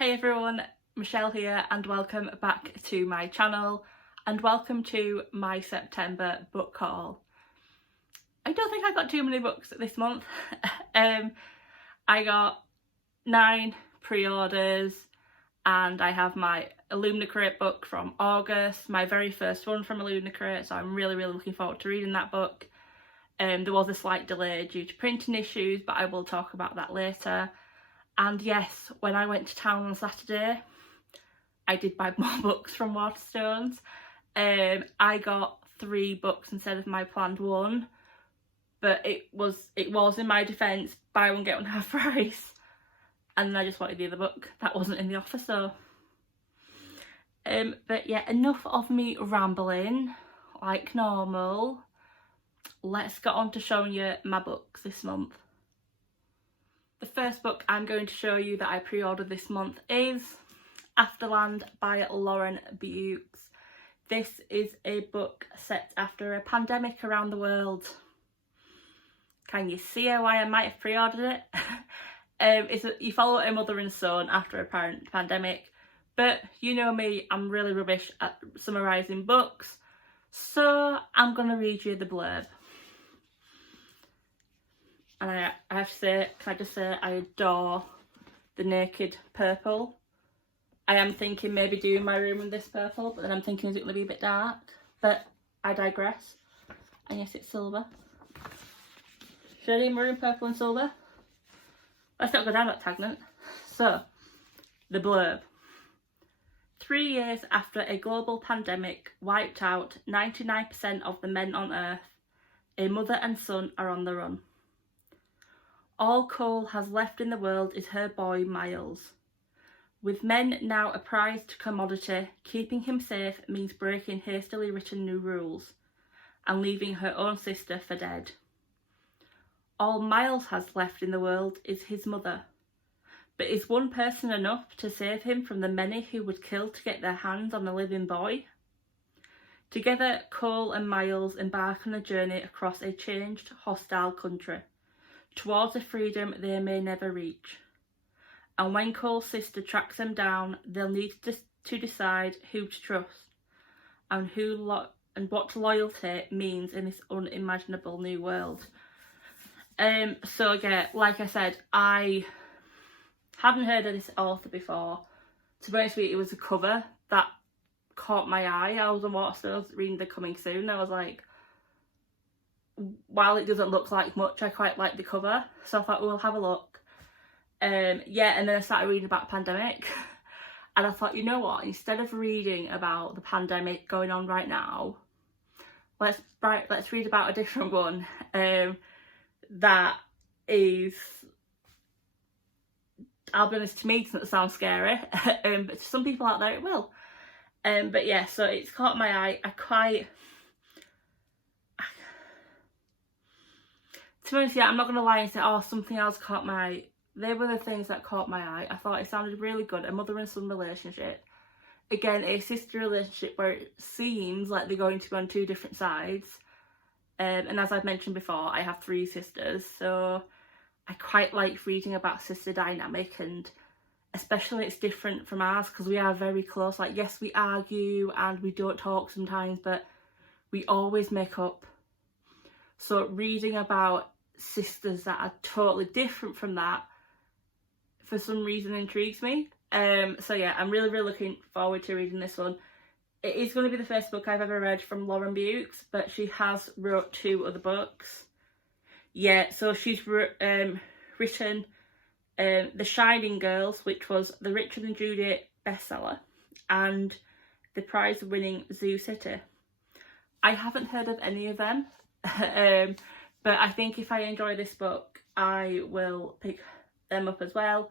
Hey everyone, Michelle here and welcome back to my channel and welcome to my September book haul. I don't think I got too many books this month. I got 9 pre-orders and I have my Illumnicrate book from August, my very first one from Illumnicrate, so I'm really looking forward to reading that book. There was a slight delay due to printing issues, but I will talk about that later. And yes, when I went to town on Saturday, I did buy more books from Waterstones. I got 3 books instead of my planned 1, but it was in my defence, buy one get one half price, and I just wanted the other book that wasn't in the offer. So but yeah, enough of me rambling like normal. Let's get on to showing you my books this month. The first book I'm going to show you that I pre-ordered this month is Afterland by Lauren Bukes. This is a book set after a pandemic around the world. Can you see why I might have pre-ordered it? You follow a mother and son after a pandemic, but you know me, I'm really rubbish at summarising books, so I'm going to read you the blurb. And I have to say, can I just say, I adore the naked purple. I am thinking maybe doing my room in this purple, but then I'm thinking is it going to be a bit dark? But I digress. And yes, it's silver. Should I do maroon, purple and silver? Let's not go down that tangent. So, the blurb. 3 years after a global pandemic wiped out 99% of the men on Earth, a mother and son are on the run. All Cole has left in the world is her boy Miles. With men now a prized commodity, keeping him safe means breaking hastily written new rules and leaving her own sister for dead. All Miles has left in the world is his mother. But is one person enough to save him from the many who would kill to get their hands on a living boy? Together, Cole and Miles embark on a journey across a changed, hostile country, towards a freedom they may never reach. And when Cole's sister tracks them down, they'll need to decide who to trust and what loyalty means in this unimaginable new world. So again, like I said, I hadn't heard of this author before. To be honest with you, it was a cover that caught my eye. I was on Waterstones reading the Coming Soon. I was like, while it doesn't look like much, I quite like the cover, so I thought we'll have a look. Yeah, and then I started reading about pandemic, and I thought, you know what, instead of reading about the pandemic going on right now, let's read about a different one that is, I'll be honest, to me it doesn't sound scary, but to some people out there it will. But yeah, so it's caught my eye. To be honest, yeah, I'm not going to lie and say, oh, something else caught my eye. They were the things that caught my eye. I thought it sounded really good. A mother and son relationship. Again, a sister relationship where it seems like they're going to go on 2 different sides. And as I've mentioned before, I have 3 sisters. So I quite like reading about sister dynamic, and especially it's different from ours because we are very close. Like, yes, we argue and we don't talk sometimes, but we always make up. So reading about sisters that are totally different from that, for some reason, intrigues me. So yeah, I'm really looking forward to reading this one. It is going to be the first book I've ever read from Lauren Bukes, but she has wrote 2 other books. Yeah, so she's written The Shining Girls, which was the Richard and Judy bestseller, and the prize-winning Zoo City. I haven't heard of any of them. But I think if I enjoy this book, I will pick them up as well,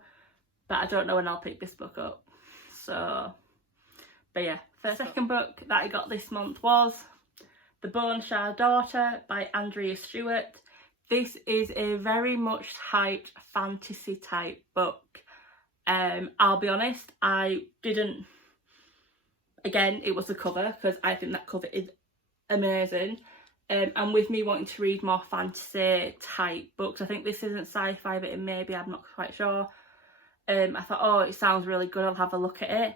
but I don't know when I'll pick this book up. So, but yeah, the second book that I got this month was The Boneshard Daughter by Andrea Stewart. This is a very much hyped fantasy type book. I'll be honest, I didn't, again, it was the cover, because I think that cover is amazing. And with me wanting to read more fantasy type books, I think this isn't sci-fi, but it may be, I'm not quite sure. I thought, oh, it sounds really good, I'll have a look at it.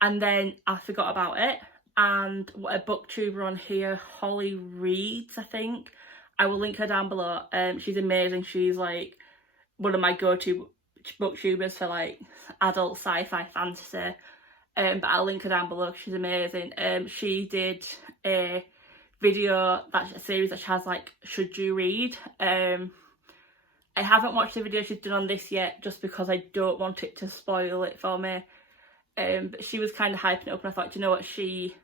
And then I forgot about it. And a booktuber on here, Holly Reads, I think. I will link her down below. She's amazing. She's like one of my go-to booktubers for like adult sci-fi fantasy. But I'll link her down below. She's amazing. She did a video, that's a series that she has, like, Should You Read? I haven't watched the video she's done on this yet, just because I don't want it to spoil it for me. But she was kind of hyping it up, and I thought, you know what, she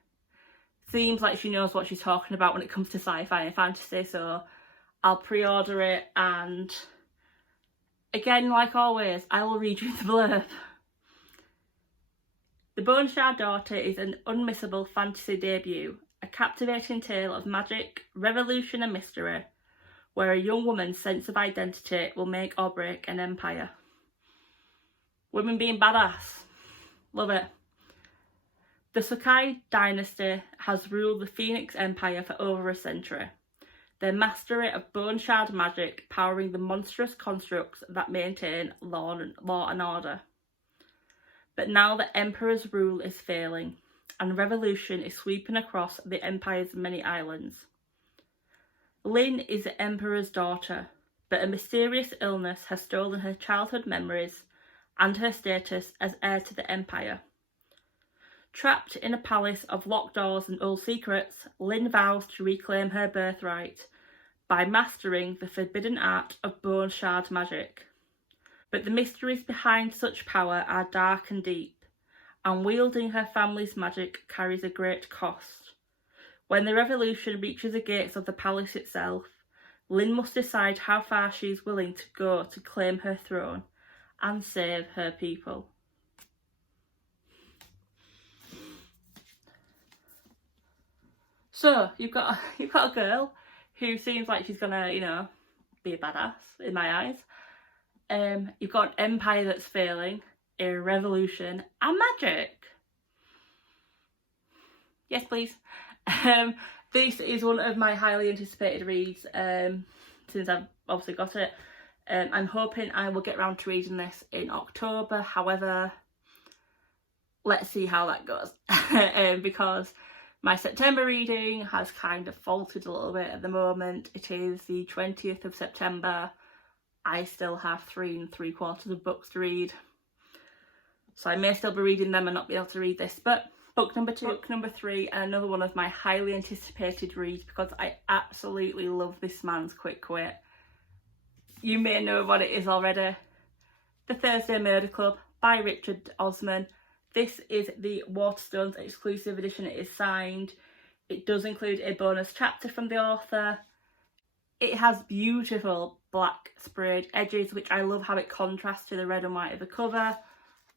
seems like she knows what she's talking about when it comes to sci-fi and fantasy, so I'll pre-order it, and again, like always, I will read you the blurb. The Boneshard Daughter is an unmissable fantasy debut, a captivating tale of magic, revolution and mystery, where a young woman's sense of identity will make or break an empire. Women being badass. Love it. The Sakai dynasty has ruled the Phoenix Empire for over a century, their mastery of bone-shard magic powering the monstrous constructs that maintain law and order. But now the Emperor's rule is failing, and revolution is sweeping across the Empire's many islands. Lynn is the Emperor's daughter, but a mysterious illness has stolen her childhood memories and her status as heir to the Empire. Trapped in a palace of locked doors and old secrets, Lynn vows to reclaim her birthright by mastering the forbidden art of bone-shard magic. But the mysteries behind such power are dark and deep, and wielding her family's magic carries a great cost. When the revolution reaches the gates of the palace itself, Lynn must decide how far she is willing to go to claim her throne and save her people. So you've got a girl who seems like she's gonna, you know, be a badass in my eyes. You've got an empire that's failing, a revolution, and magic. Yes, please. This is one of my highly anticipated reads since I've obviously got it. I'm hoping I will get around to reading this in October. However, let's see how that goes. Because my September reading has kind of faltered a little bit at the moment. It is the 20th of September. I still have 3 3/4 of books to read. So I may still be reading them and not be able to read this. But book number 2, book number 3, and another one of my highly anticipated reads because I absolutely love this man's quick wit. You may know what it is already. The Thursday Murder Club by Richard Osman. This is the Waterstones exclusive edition. It is signed. It does include a bonus chapter from the author. It has beautiful black sprayed edges, which I love how it contrasts to the red and white of the cover.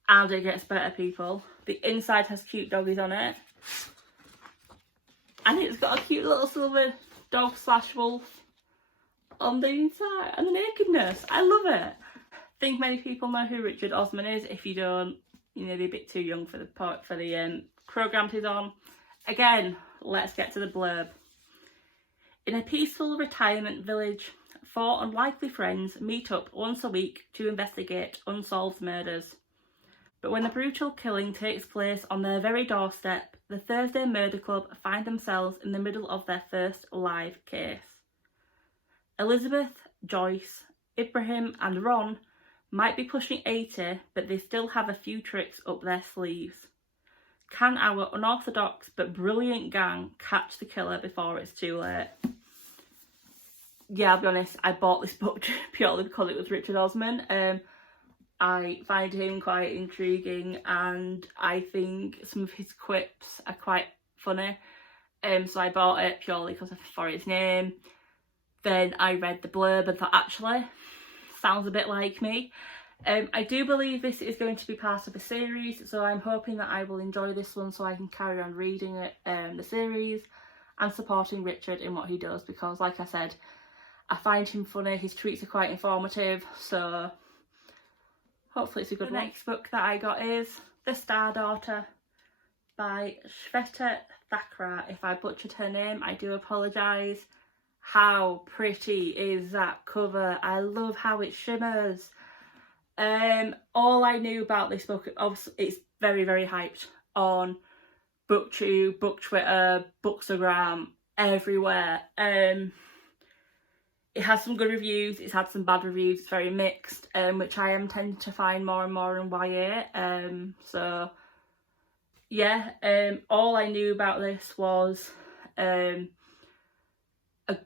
And it gets better, people. The inside has cute doggies on it. And it's got a cute little silver dog / wolf on the inside. And the nakedness. I love it. I think many people know who Richard Osman is. If you don't, you know, they're a bit too young for the programme he's on. Again, let's get to the blurb. In a peaceful retirement village, 4 unlikely friends meet up once a week to investigate unsolved murders. But when a brutal killing takes place on their very doorstep, the Thursday Murder Club find themselves in the middle of their first live case. Elizabeth, Joyce, Ibrahim and Ron might be pushing 80, but they still have a few tricks up their sleeves. Can our unorthodox but brilliant gang catch the killer before it's too late? Yeah, I'll be honest, I bought this book purely because it was Richard Osman. I find him quite intriguing and I think some of his quips are quite funny. So I bought it purely because for his name. Then I read the blurb and thought, actually, sounds a bit like me. I do believe this is going to be part of a series, so I'm hoping that I will enjoy this one so I can carry on reading it, the series, and supporting Richard in what he does, because like I said, I find him funny, his tweets are quite informative, so hopefully it's a good one. The next book that I got is The Star Daughter by Shweta Thakrar. If I butchered her name, I do apologise. How pretty is that cover? I love how it shimmers. All I knew about this book, obviously, it's very, very hyped on BookTube, Book Twitter, Bookstagram, everywhere. It has some good reviews, it's had some bad reviews, it's very mixed, which I am tending to find more and more in YA. So yeah, all I knew about this was a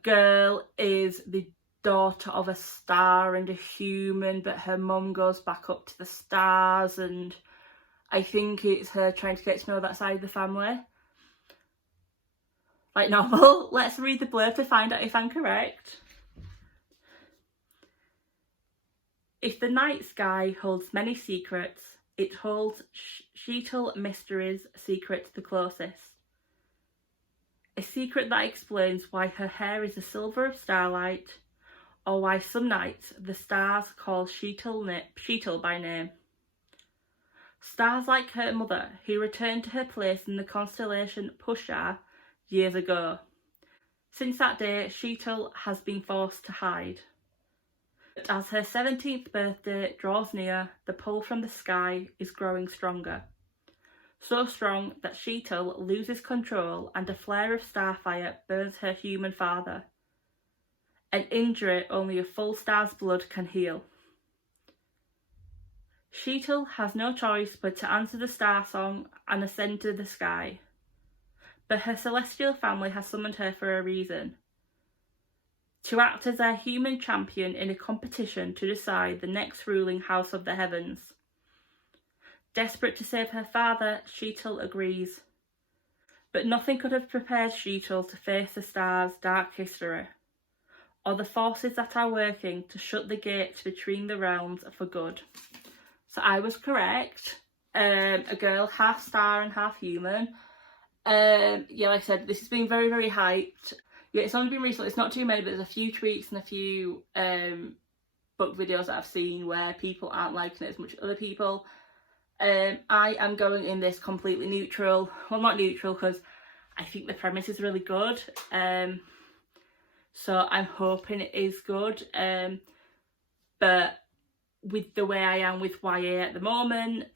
girl is the daughter of a star and a human, but her mum goes back up to the stars, and I think it's her trying to get to know that side of the family. Like normal, let's read the blurb to find out if I'm correct. If the night sky holds many secrets, it holds Sheetal Mystery's secret the closest. A secret that explains why her hair is the silver of starlight, or why some nights the stars call Sheetal by name. Stars like her mother, who returned to her place in the constellation Pushar years ago. Since that day, Sheetal has been forced to hide. But as her 17th birthday draws near, the pull from the sky is growing stronger. So strong that Sheetal loses control and a flare of starfire burns her human father. An injury only a full star's blood can heal. Sheetal has no choice but to answer the star song and ascend to the sky. But her celestial family has summoned her for a reason. To act as their human champion in a competition to decide the next ruling house of the heavens. Desperate to save her father, Sheetal agrees. But nothing could have prepared Sheetal to face the stars' dark history, or the forces that are working to shut the gates between the realms for good. So I was correct. A girl, half star and half human. Yeah, like I said, this has been very, very hyped. Yeah, it's only been recently, it's not too many, but there's a few tweets and a few book videos that I've seen where people aren't liking it as much as other people. I am going in this completely neutral. Well, not neutral, because I think the premise is really good. So I'm hoping it is good. But with the way I am with YA at the moment,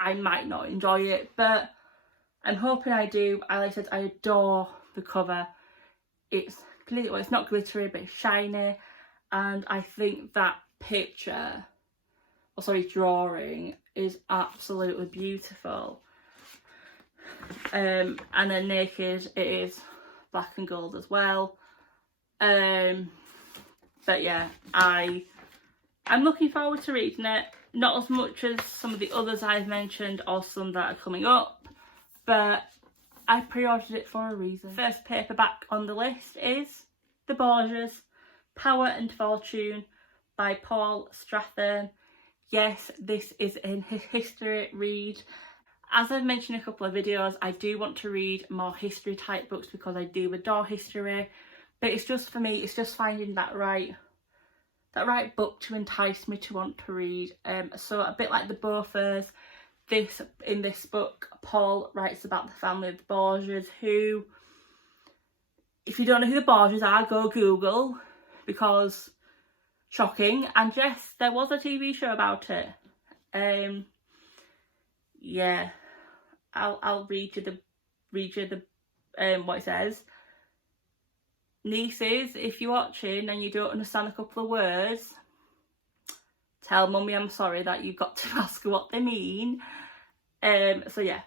I might not enjoy it, but I'm hoping I do. Like I said, I adore the cover. It's not glittery, but it's shiny, and I think that drawing is absolutely beautiful. And then naked, it is black and gold as well. But yeah, I'm looking forward to reading it. Not as much as some of the others I've mentioned or some that are coming up, but I pre-ordered it for a reason. First paperback on the list is The Borgias, Power and Fortune by Paul Strathern. Yes, this is a history read. As I've mentioned in a couple of videos, I do want to read more history type books because I do adore history. But it's just, for me, it's just finding that right book to entice me to want to read. So a bit like the Beauforts, in this book, Paul writes about the family of the Borgias, who, if you don't know who the Borgias are, go Google, because shocking. And yes, there was a TV show about it. Yeah, I'll read you the what it says. Nieces, if you're watching and you don't understand a couple of words, tell mummy I'm sorry that you've got to ask her what they mean. So yeah,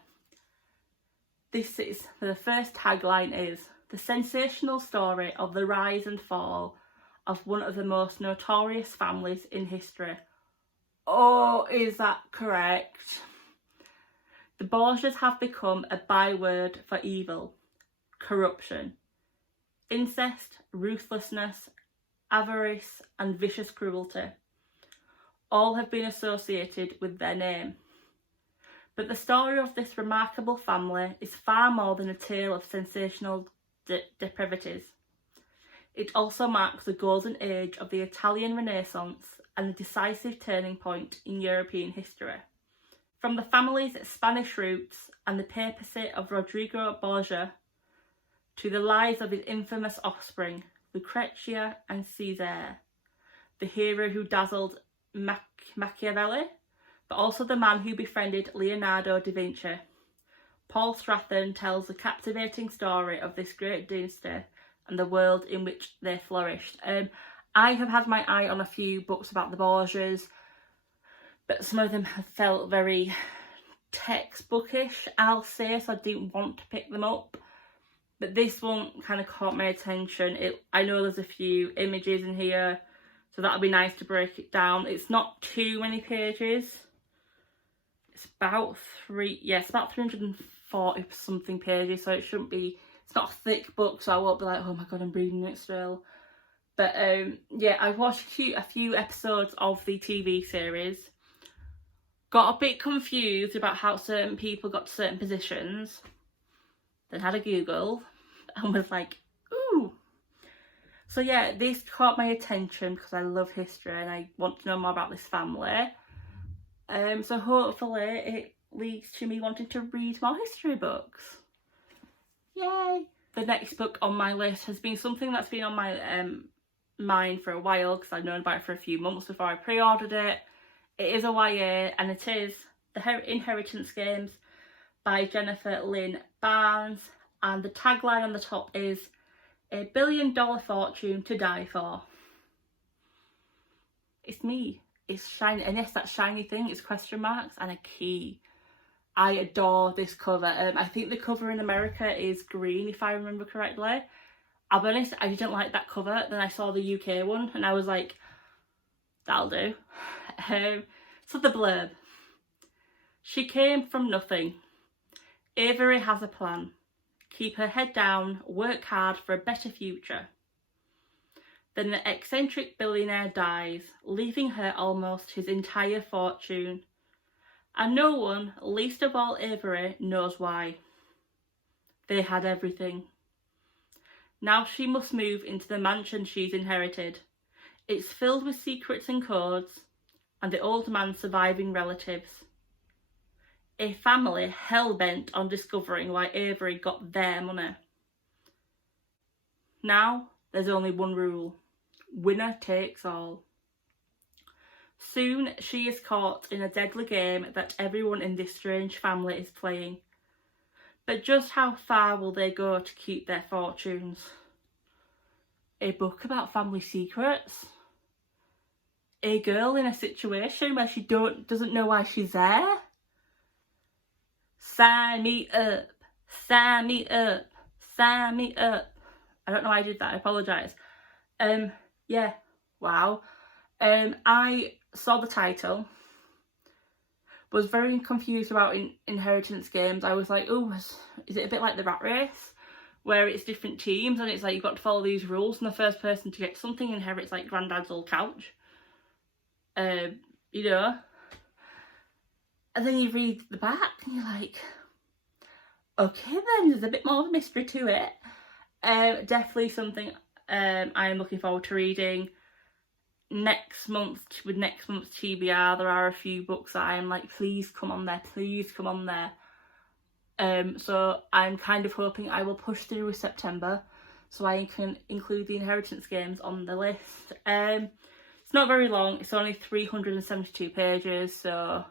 this is, the first tagline is, the sensational story of the rise and fall of one of the most notorious families in history. Oh, is that correct? The Borgias have become a byword for evil, corruption, incest, ruthlessness, avarice and vicious cruelty. All have been associated with their name. But the story of this remarkable family is far more than a tale of sensational depravities. It also marks the golden age of the Italian Renaissance and a decisive turning point in European history. From the family's Spanish roots and the papacy of Rodrigo Borgia to the lives of his infamous offspring, Lucrezia and Caesar, the hero who dazzled Machiavelli, but also the man who befriended Leonardo da Vinci. Paul Stratton tells a captivating story of this great dynasty and the world in which they flourished. I have had my eye on a few books about the Borgias, but some of them have felt very textbookish, I'll say, so I didn't want to pick them up. But this one kind of caught my attention. I know there's a few images in here, so that'll be nice to break it down. It's not too many pages. It's about 340 something pages, so it shouldn't be, it's not a thick book, so I won't be like, oh my god, I'm reading it still. But yeah, I watched a few episodes of the TV series. Got a bit confused about how certain people got to certain positions. Then had a Google and was like, ooh. So yeah, this caught my attention because I love history and I want to know more about this family. So hopefully it leads to me wanting to read more history books. Yay! The next book on my list has been something that's been on my mind for a while because I've known about it for a few months before I pre-ordered it. It is a YA and it is The Inheritance Games by Jennifer Lynn Barnes, and the tagline on the top is "A $1 billion fortune to die for." It's me. It's shiny, and yes, that shiny thing is question marks and a key. I adore this cover. I think the cover in America is green, if I remember correctly. I'll be honest, I didn't like that cover. Then I saw the UK one and I was like, that'll do. So the blurb. She came from nothing. Avery has a plan. Keep her head down, work hard for a better future. Then the eccentric billionaire dies, leaving her almost his entire fortune. And no one, least of all Avery, knows why. They had everything. Now she must move into the mansion she's inherited. It's filled with secrets and codes, and the old man's surviving relatives. A family hell-bent on discovering why Avery got their money. Now, there's only one rule. Winner takes all. Soon, she is caught in a deadly game that everyone in this strange family is playing. But just how far will they go to keep their fortunes? A book about family secrets? A girl in a situation where she doesn't know why she's there? Sign me up, sign me up, sign me up. I don't know why I did that, I apologise. Yeah, wow. I saw the title, was very confused about Inheritance Games. I was like, oh, is it a bit like the Rat Race? Where it's different teams and it's like you've got to follow these rules and the first person to get something inherits like Grandad's old couch. You know? And then you read the back and you're like, okay then, there's a bit more of a mystery to it. Definitely something I am looking forward to reading. Next month, with next month's TBR, there are a few books that I am like, please come on there, please come on there. So I'm kind of hoping I will push through with September so I can include the Inheritance Games on the list. It's not very long, it's only 372 pages, so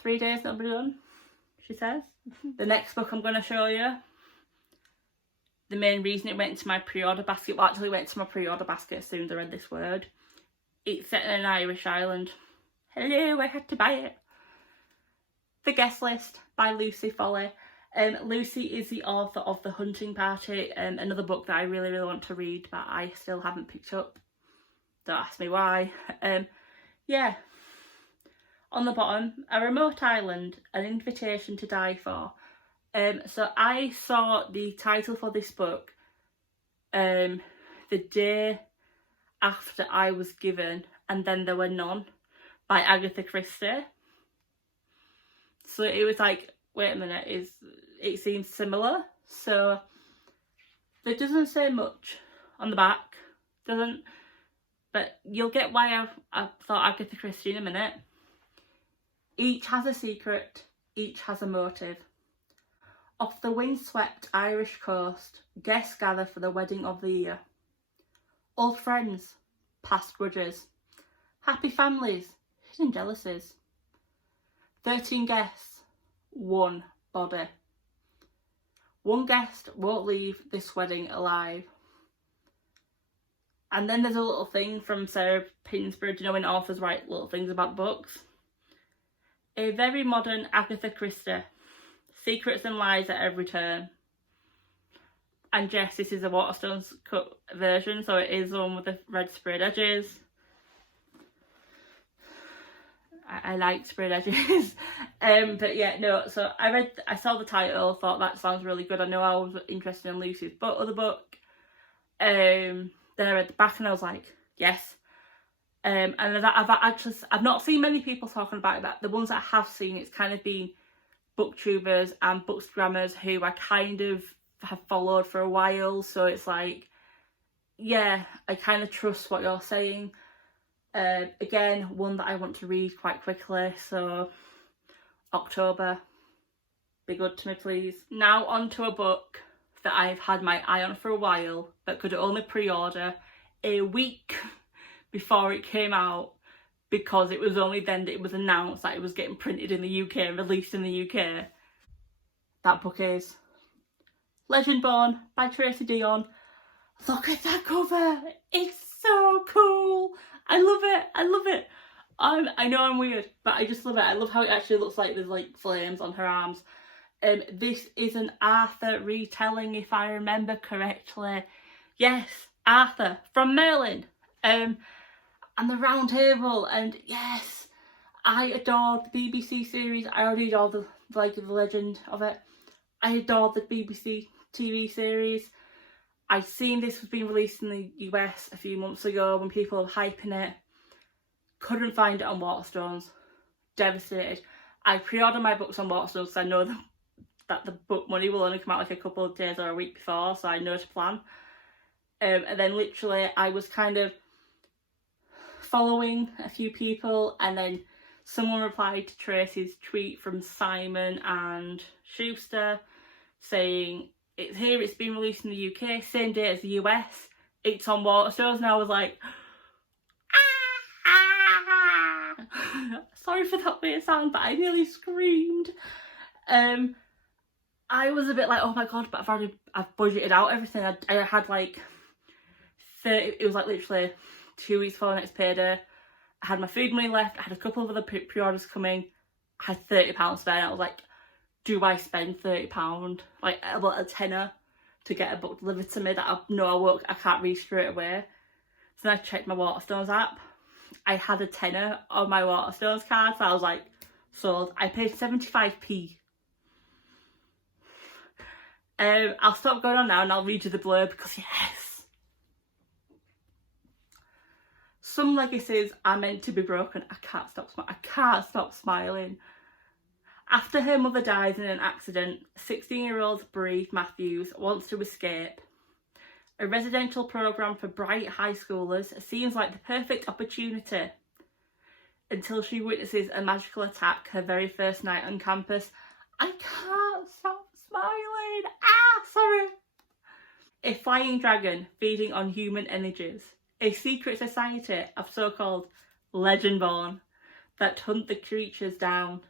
3 days that'll be done, she says. The next book I'm going to show you, the main reason it went into my pre-order basket, well actually went to my pre-order basket as soon as I read this word. It's set in an Irish island. Hello, I had to buy it. The Guest List by Lucy Foley. Lucy is the author of The Hunting Party, another book that I really, really want to read but I still haven't picked up. Don't ask me why. Yeah. On the bottom, a remote island, an invitation to die for. So I saw the title for this book the day after I was given And Then There Were None by Agatha Christie. So it was like, wait a minute, it seems similar. So there doesn't say much on the back, but you'll get why I thought Agatha Christie in a minute. Each has a secret, each has a motive. Off the windswept Irish coast, guests gather for the wedding of the year. Old friends, past grudges, Happy families, hidden jealousies. 13 guests, one body. One guest won't leave this wedding alive. And then there's a little thing from Sarah Pinsborough, when authors write little things about books. A very modern Agatha Christie. Secrets and lies at every turn. And yes, this is a Waterstones cut version, so it is the one with the red sprayed edges. I like sprayed edges. But yeah, no, so I saw the title, thought that sounds really good. I know I was interested in Lucy's other book. Then I read the back and I was like, yes. And I've not seen many people talking about it, but the ones that I have seen, it's kind of been booktubers and bookstagrammers who I kind of have followed for a while, so it's like, yeah, I kind of trust what you're saying. Again, one that I want to read quite quickly, so October, be good to me please. Now on to a book that I've had my eye on for a while, but could only pre-order a week before it came out, because it was only then that it was announced that it was getting printed in the UK and released in the UK. That book is Legendborn by Tracy Deonn. Look at that cover, it's so cool. I love it, I love it. I know I'm weird, but I just love it. I love how it actually looks like there's like flames on her arms. This is an Arthur retelling, if I remember correctly. Yes, Arthur from Merlin. And the Round Table, and yes, I adored the BBC series. I already adored the legend of it. I adored the BBC TV series. I'd seen this was being released in the US a few months ago when people were hyping it. Couldn't find it on Waterstones. Devastated. I pre-ordered my books on Waterstones because I know that the book money will only come out like a couple of days or a week before, so I know to plan. And then literally I was kind of following a few people, and then someone replied to Tracy's tweet from Simon and Schuster saying, it's here, it's been released in the UK, same day as the US, it's on Waterstones, and I was like, sorry for that weird sound, but I nearly screamed. I was a bit like, oh my god, but I've budgeted out everything. I had like 30, it was like literally 2 weeks before the next payday. I had my food money left, I had a couple of other pre-orders coming, I had £30 spare, and I was like, do I spend £30, like a tenner, to get a book delivered to me that I can't read straight away? So then I checked my Waterstones app. I had a tenner on my Waterstones card, so I was like, sold. I paid 75p. I'll stop going on now and I'll read you the blurb, because yes. Some legacies are meant to be broken. I can't stop smiling. After her mother dies in an accident, 16-year-old Bree Matthews wants to escape. A residential programme for bright high schoolers seems like the perfect opportunity, until she witnesses a magical attack her very first night on campus. I can't stop smiling. Sorry. A flying dragon feeding on human energies. A secret society of so-called Legendborn that hunt the creatures down.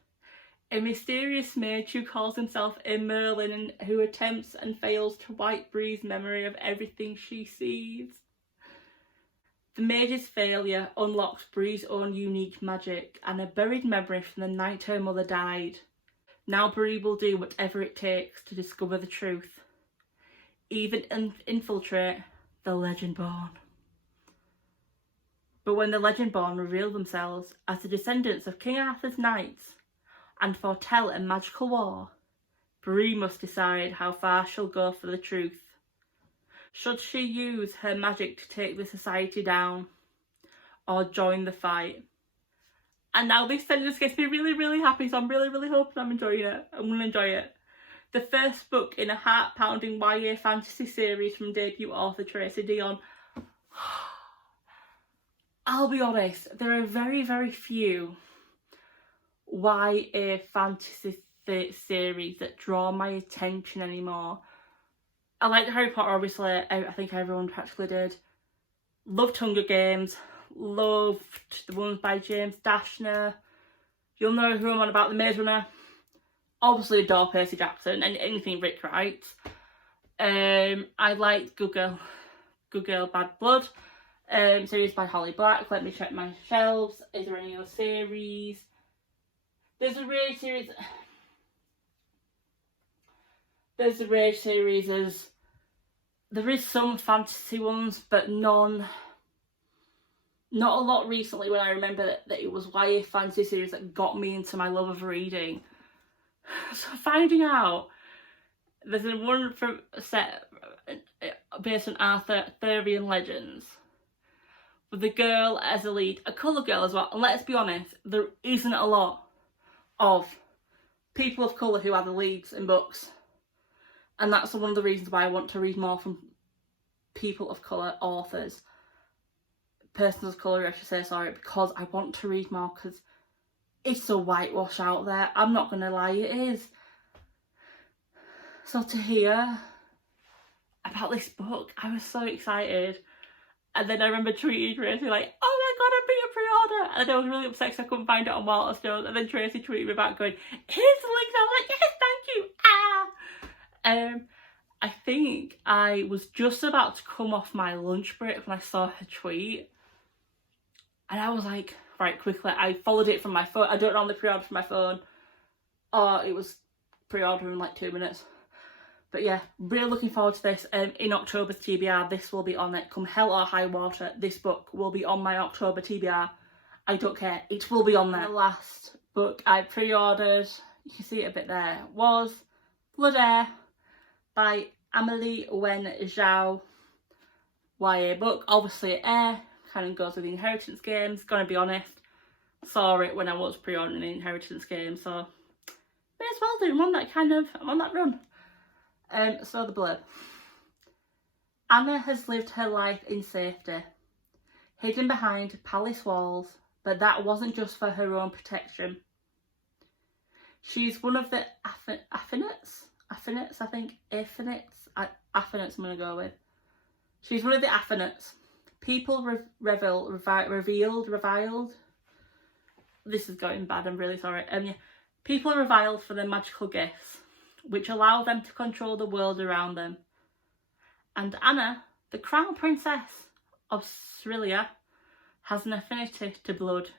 A mysterious mage who calls himself a Merlin and who attempts and fails to wipe Bree's memory of everything she sees. The mage's failure unlocks Bree's own unique magic and a buried memory from the night her mother died. Now Bree will do whatever it takes to discover the truth, even infiltrate the Legendborn. But when the Legendborn reveal themselves as the descendants of King Arthur's knights and foretell a magical war, Bree must decide how far she'll go for the truth. Should she use her magic to take the society down, or join the fight? And now this sentence gets me really, really happy, so I'm really, really hoping I'm enjoying it. I'm going to enjoy it. The first book in a heart-pounding YA fantasy series from debut author Tracy Deonn. I'll be honest, there are very, very few YA fantasy series that draw my attention anymore. I liked Harry Potter, obviously. I think everyone practically did. Loved Hunger Games. loved the ones by James Dashner. You'll know who I'm on about, The Maze Runner. Obviously adore Percy Jackson and anything Rick writes. I liked Good Girl, Bad Blood. Series by Holly Black. Let me check my shelves. Is there any other series? There's a Rage series. There is some fantasy ones, but none. Not a lot recently, when I remember that it was YA fantasy series that got me into my love of reading. So finding out there's one from set based on Arthurian legends with the girl as a lead, a colour girl as well. And let's be honest, there isn't a lot of people of colour who are the leads in books. And that's one of the reasons why I want to read more from people of colour authors. Persons of colour, I should say, sorry, because I want to read more, because it's so whitewash out there. I'm not going to lie, it is. So to hear about this book, I was so excited. And then I remember tweeting Tracy like, oh my god, I beat a pre-order. And then I was really upset because I couldn't find it on Waterstones. And then Tracy tweeted me back going, here's the link. And I'm like, yes, thank you. I think I was just about to come off my lunch break when I saw her tweet. And I was like, right, quickly. I followed it from my phone. I don't normally pre-order from my phone. Or it was pre-order in like 2 minutes. But yeah, really looking forward to this. In October's TBR, this will be on it. Come hell or high water, this book will be on my October TBR. I don't care. It will be on there. The last book I pre-ordered, you can see it a bit there, was Blood Heir by Amelie Wen Zhao. YA book. Obviously, Heir kind of goes with the Inheritance games. Gonna be honest, saw it when I was pre-ordering the Inheritance game, so may as well do. I'm on that run. So the blurb. Anna has lived her life in safety, hidden behind palace walls, but that wasn't just for her own protection. She's one of the Affinites, I think. Affinites I'm going to go with. She's one of the Affinites. People reviled. This is going bad, I'm really sorry. Yeah. People are reviled for their magical gifts, which allow them to control the world around them. And Anna, the crown princess of Cyrilia, has an affinity to blood.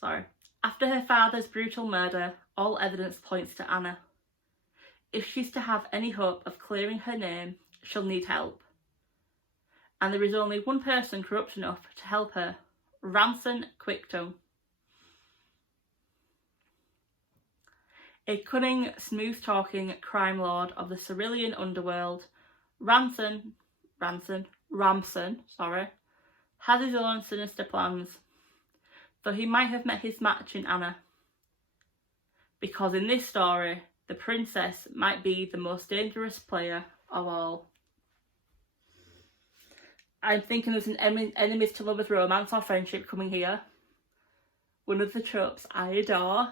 Sorry. After her father's brutal murder, all evidence points to Anna. If she's to have any hope of clearing her name, she'll need help. And there is only one person corrupt enough to help her, Ranson Quicktongue. A cunning, smooth-talking crime lord of the Cyrillian underworld, Ramson, has his own sinister plans, though he might have met his match in Anna. Because in this story, the princess might be the most dangerous player of all. I'm thinking there's an enemies to lovers romance or friendship coming here. One of the tropes I adore.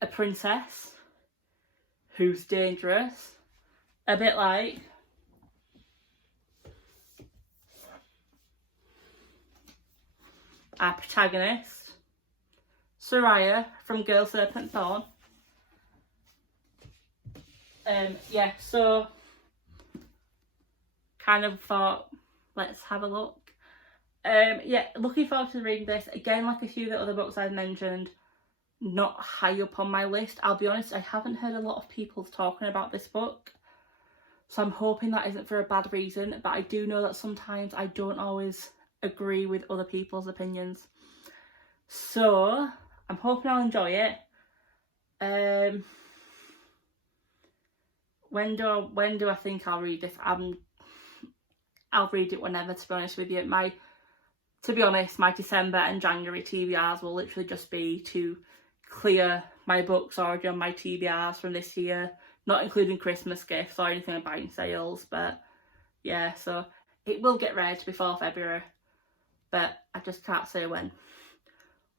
A princess who's dangerous, a bit like our protagonist, Soraya from Girl Serpent Thorn. Yeah, so kind of thought, let's have a look. Yeah, looking forward to reading this. Again, like a few of the other books I've mentioned, not high up on my list. I'll be honest, I haven't heard a lot of people talking about this book, so I'm hoping that isn't for a bad reason, but I do know that sometimes I don't always agree with other people's opinions, so I'm hoping I'll enjoy it. When do I think I'll read this? I'll read it whenever, to be honest with you. My December and January TBRs will literally just be to clear my books already on my TBRs from this year, not including Christmas gifts or anything I'm buying sales, but yeah, so it will get read before February, but I just can't say when.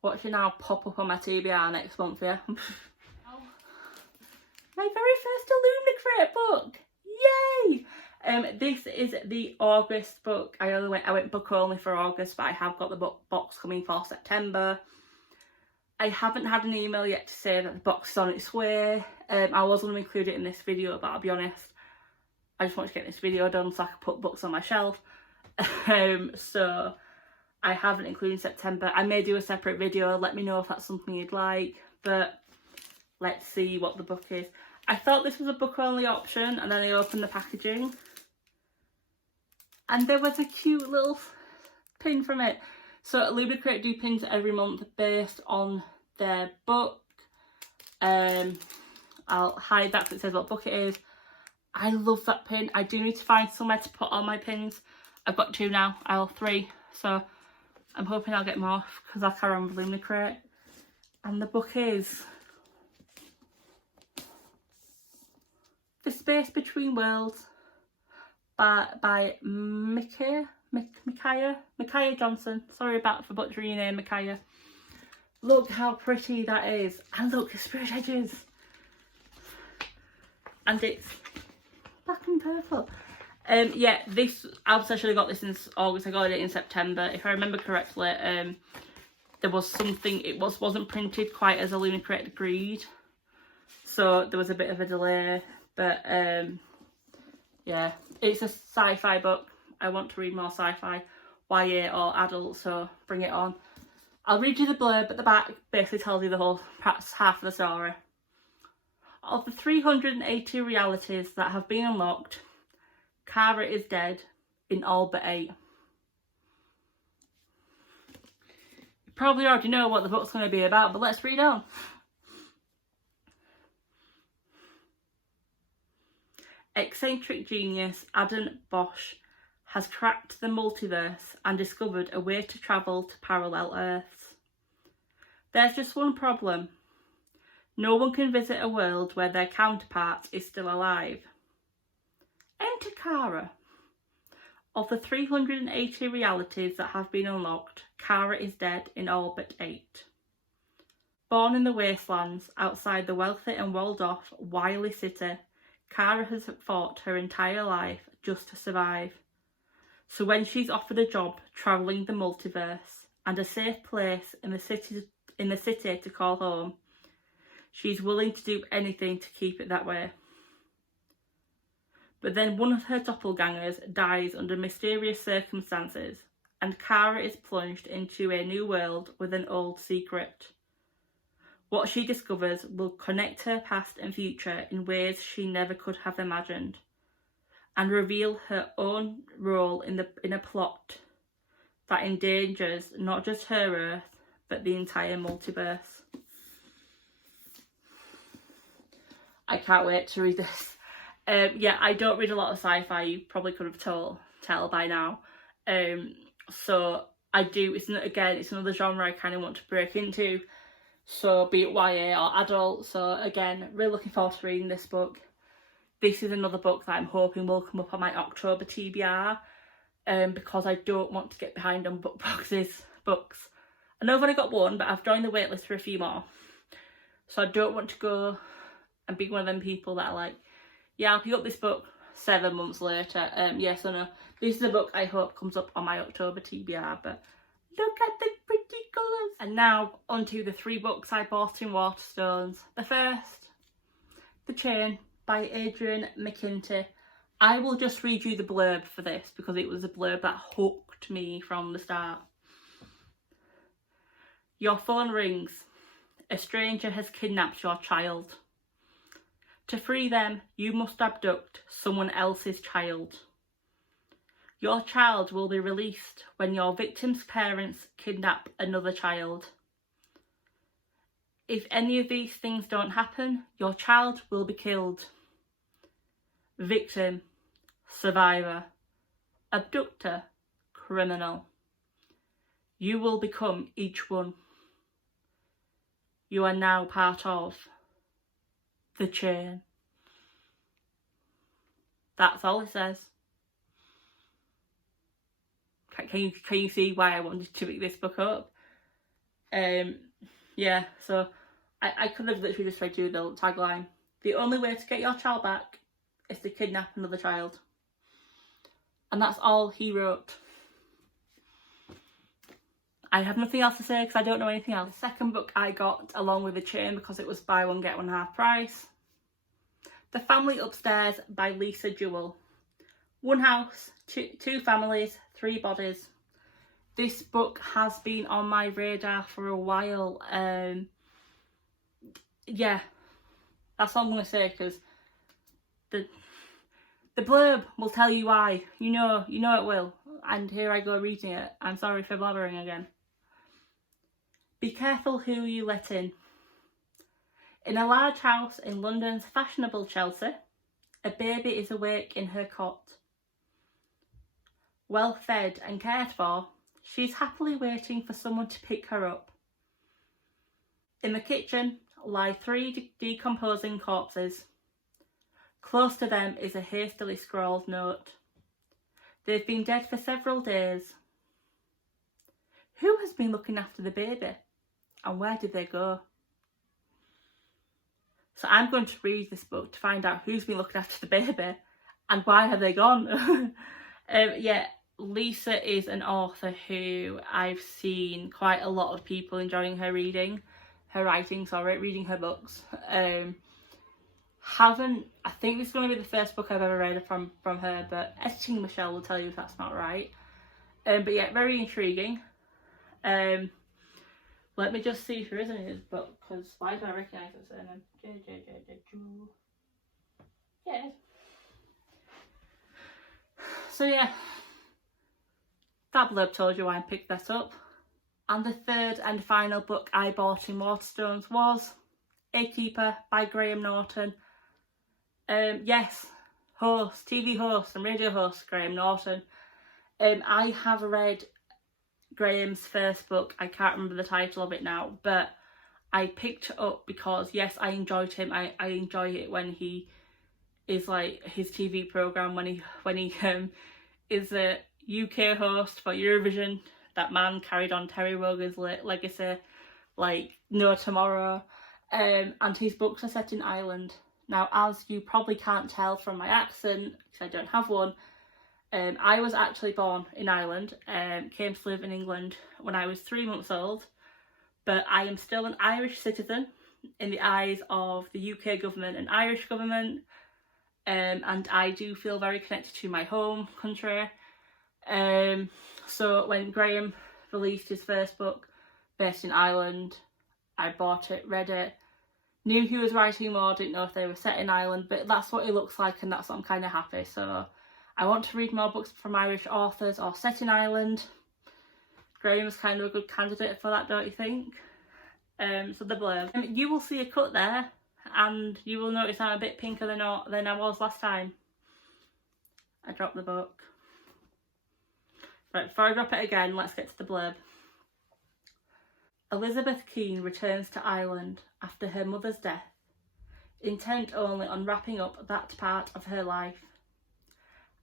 Watch it now pop up on my TBR next month, yeah. My very first Illumnicrate book, yay! This is the August book. I went book only for August, but I have got the box coming for September. I haven't had an email yet to say that the box is on its way. I was going to include it in this video, but I'll be honest, I just want to get this video done so I can put books on my shelf. So I haven't included September. I may do a separate video. Let me know if that's something you'd like, but let's see what the book is. I thought this was a book only option, and then I opened the packaging and there was a cute little pin from it. So Illumnicrate do pins every month based on their book. I'll hide that so it says what book it is. I love that pin. I do need to find somewhere to put all my pins. I've got 2 now, I have 3, so I'm hoping I'll get more because I carry on with Illumnicrate. And the book is The Space Between Worlds by Micaiah Johnson. Sorry for butchering your name, Micaiah. Look how pretty that is. And look, the spirit edges. And it's black and purple. Yeah, this, I've actually got this since August. I got it in September. If I remember correctly, there was something, it wasn't printed quite as Illumnicrate agreed. So there was a bit of a delay. But yeah, it's a sci-fi book. I want to read more sci-fi, YA or adult, so bring it on. I'll read you the blurb at the back. Basically tells you the whole, perhaps half of the story. Of the 380 realities that have been unlocked, Kara is dead in all but 8. You probably already know what the book's going to be about, but let's read on. Eccentric genius Adam Bosch has cracked the multiverse and discovered a way to travel to parallel Earths. There's just one problem. No one can visit a world where their counterpart is still alive. Enter Kara. Of the 380 realities that have been unlocked, Kara is dead in all but 8. Born in the wastelands outside the wealthy and walled-off Wiley City, Kara has fought her entire life just to survive. So when she's offered a job travelling the multiverse and a safe place in the city to call home, she's willing to do anything to keep it that way. But then one of her doppelgangers dies under mysterious circumstances, and Kara is plunged into a new world with an old secret. What she discovers will connect her past and future in ways she never could have imagined, and reveal her own role in a plot that endangers not just her Earth, but the entire multiverse. I can't wait to read this. Yeah, I don't read a lot of sci-fi, you probably could have tell by now. So I do, it's another genre I kind of want to break into. So be it YA or adult. So again, really looking forward to reading this book. This is another book that I'm hoping will come up on my October TBR, because I don't want to get behind on books. I know I've only got 1, but I've joined the waitlist for a few more. So I don't want to go and be one of them people that are like, yeah, I'll pick up this book 7 months later. Yes or no. This is a book I hope comes up on my October TBR, but look at the pretty colours. And now onto the 3 books I bought in Waterstones. The first, The Chain by Adrian McKinty. I will just read you the blurb for this because it was a blurb that hooked me from the start. Your phone rings. A stranger has kidnapped your child. To free them, you must abduct someone else's child. Your child will be released when your victim's parents kidnap another child. If any of these things don't happen, your child will be killed. Victim, survivor, abductor, criminal. You will become each one. You are now part of The Chain. That's all it says. Can you see why I wanted to pick this book up? Yeah, so I could have literally just read you the tagline. The only way to get your child back is to kidnap another child. And that's all he wrote. I have nothing else to say because I don't know anything else. The second book I got along with the chain because it was buy one get one half price. The Family Upstairs by Lisa Jewell. One house, two families, three bodies. This book has been on my radar for a while. Yeah, that's all I'm going to say because the blurb will tell you why. You know it will. And here I go reading it. I'm sorry for blabbering again. Be careful who you let in. In a large house in London's fashionable Chelsea, a baby is awake in her cot. Well fed and cared for, she's happily waiting for someone to pick her up. In the kitchen lie 3 decomposing corpses. Close to them is a hastily scrawled note. They've been dead for several days. Who has been looking after the baby? And where did they go? So I'm going to read this book to find out who's been looking after the baby and why have they gone. Yeah, Lisa is an author who I've seen quite a lot of people enjoying reading her books. I think this is going to be the first book I've ever read from her, but editing Michelle will tell you if that's not right. But yeah, very intriguing. Let me just see if there is any in his book, because why do I recognise his surname? Yeah. So yeah, that blurb told you why I picked that up. And the third and final book I bought in Waterstones was A Keeper by Graham Norton. Yes, TV host and radio host Graham Norton. I have read Graham's first book. I can't remember the title of it now, but I picked it up because yes, I enjoyed him. I enjoy it when he is like his TV programme, when he is a UK host for Eurovision. That man carried on Terry Wogan's legacy like no tomorrow. And his books are set in Ireland. Now, as you probably can't tell from my accent, because I don't have one, I was actually born in Ireland, came to live in England when I was 3 months old, but I am still an Irish citizen in the eyes of the UK government and Irish government, and I do feel very connected to my home country. So when Graham released his first book based in Ireland, I bought it, read it, knew he was writing more, didn't know if they were set in Ireland, but that's what it looks like and that's what I'm kind of happy. So I want to read more books from Irish authors or set in Ireland. Graham's kind of a good candidate for that, don't you think? So the blurb. You will see a cut there and you will notice I'm a bit pinker than I was last time. I dropped the book. Right, before I drop it again, let's get to the blurb. Elizabeth Keane returns to Ireland after her mother's death, intent only on wrapping up that part of her life.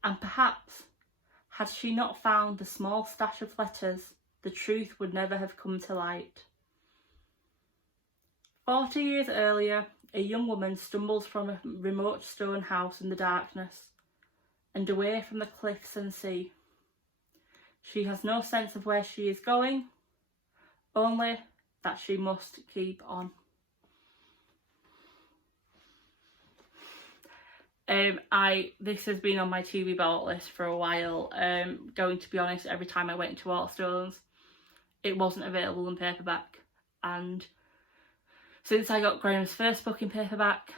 And perhaps, had she not found the small stash of letters, the truth would never have come to light. 40 years earlier, a young woman stumbles from a remote stone house in the darkness and away from the cliffs and sea. She has no sense of where she is going, only that she must keep on. This has been on my TV bought list for a while. Going to be honest, every time I went to Waterstones, it wasn't available in paperback. And since I got Graham's first book in paperback,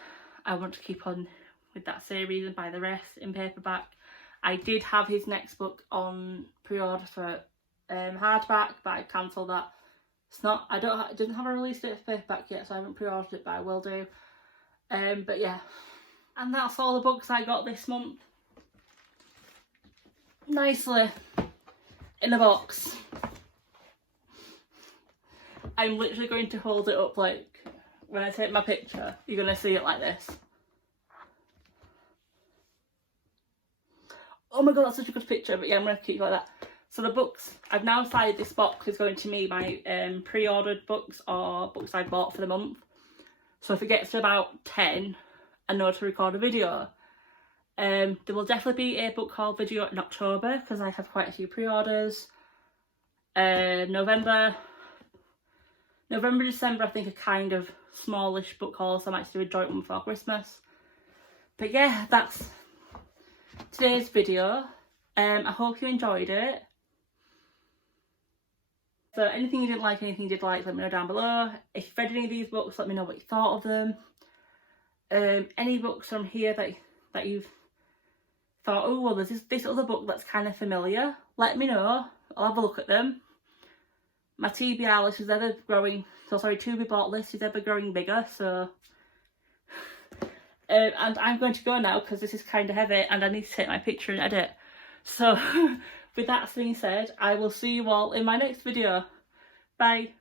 I want to keep on with that series and buy the rest in paperback. I did have his next book on pre-order for hardback, but I cancelled that. It doesn't have a release date for paperback yet, so I haven't pre-ordered it, but I will do. But yeah, and that's all the books I got this month. Nicely in a box. I'm literally going to hold it up like, when I take my picture, you're going to see it like this. Oh my god, that's such a good picture, but yeah, I'm going to keep it like that. So the books, I've now decided this box is going to be my pre-ordered books or books I bought for the month. So if it gets to about 10, I know to record a video. There will definitely be a book haul video in October because I have quite a few pre-orders. November, December I think are kind of smallish book hauls, so I might do a joint one before Christmas. But yeah, that's today's video. I hope you enjoyed it. So anything you didn't like, anything you did like, let me know down below. If you've read any of these books, let me know what you thought of them. Any books from here that you've thought, oh well, there's this other book that's kind of familiar, let me know. I'll have a look at them. My TBR list is ever growing, to be bought list is ever growing bigger, so and I'm going to go now because this is kind of heavy and I need to take my picture and edit. So with that being said, I will see you all in my next video. Bye.